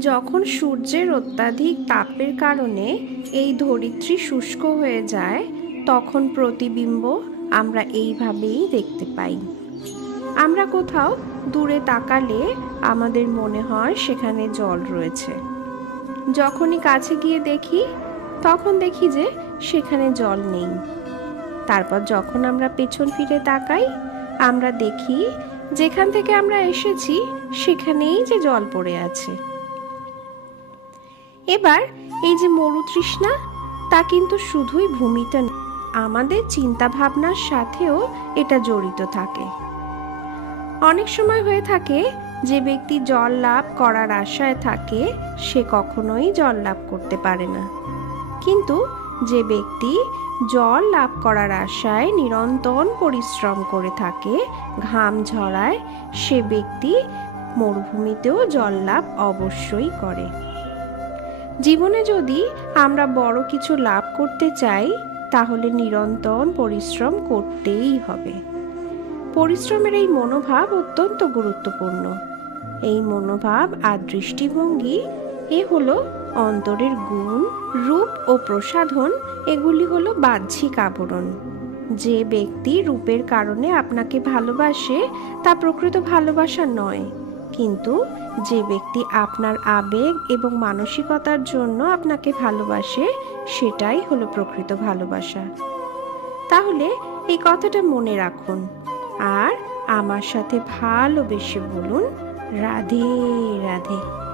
যখন সূর্যের অত্যাধিক তাপের কারণে এই ধরিত্রী শুষ্ক হয়ে যায়, তখন প্রতিবিম্ব আমরা এইভাবেই দেখতে পাই। আমরা কোথাও দূরে তাকালে আমাদের মনে হয় সেখানে জল রয়েছে। যখনই কাছে গিয়ে দেখি, তখন দেখি যে সেখানে জল নেই। তারপর যখন আমরা পেছন ফিরে তাকাই, আমরা দেখি যেখান থেকে আমরা এসেছি, সেখানেই যে জল পড়ে আছে। এবার এই যে মরুতৃষ্ণা তা কিন্তু শুধুই ভূমিতে আমাদের চিন্তা ভাবনার সাথেও এটা জড়িত থাকে। অনেক সময় হয়ে থাকে যে ব্যক্তি জল লাভ করার আশায় থাকে, সে কখনোই জল লাভ করতে পারে না। কিন্তু যে ব্যক্তি জল লাভ করার আশায় নিরন্তর পরিশ্রম করে থাকে, ঘাম ঝরায়, সে ব্যক্তি মরুভূমিতেও জল লাভ অবশ্যই করে। জীবনে যদি আমরা বড় কিছু লাভ করতে চাই, তাহলে নিরন্তর পরিশ্রম করতেই হবে। পরিশ্রমের এই মনোভাব অত্যন্ত গুরুত্বপূর্ণ। এই মনোভাব আর দৃষ্টিভঙ্গি, এ হলো অন্তরের গুণ, রূপ ও প্রসাধন, এগুলি হলো বাহ্যিক আবরণ। যে ব্যক্তি রূপের কারণে আপনাকে ভালোবাসে, তা প্রকৃত ভালোবাসা নয়। কিন্তু যে ব্যক্তি আপনার আবেগ এবং মানসিকতার জন্য আপনাকে ভালোবাসে, সেটাই হলো প্রকৃত ভালোবাসা। তাহলে এই কথাটা মনে রাখুন। আর আমার সাথে ভালোবেসে বলুন, রাধে রাধে।